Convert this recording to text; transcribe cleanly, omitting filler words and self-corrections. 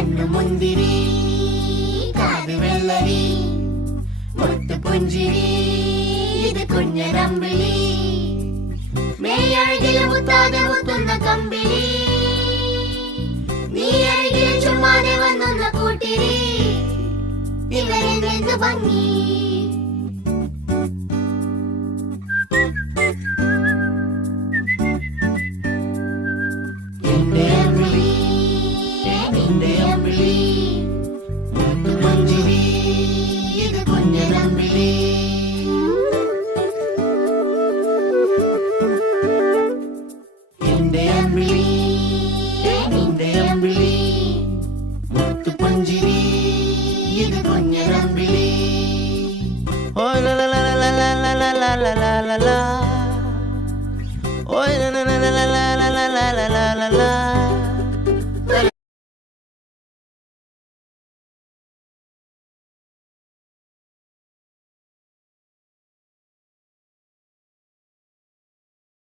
കണ്ണു മുന്തിരി കാത് വെള്ളരി മുത്തു പുഞ്ചിരി ഇത് കുഞ്ഞനമ്പിളി മേയഴകില് മുത്താതെ മുത്തുന്ന കമ്പിളി നീ അഴകില് ചുമ്മാതെ വന്നൊന്ന കൂട്ടിരി ഇവരെന്ത് ഭംഗി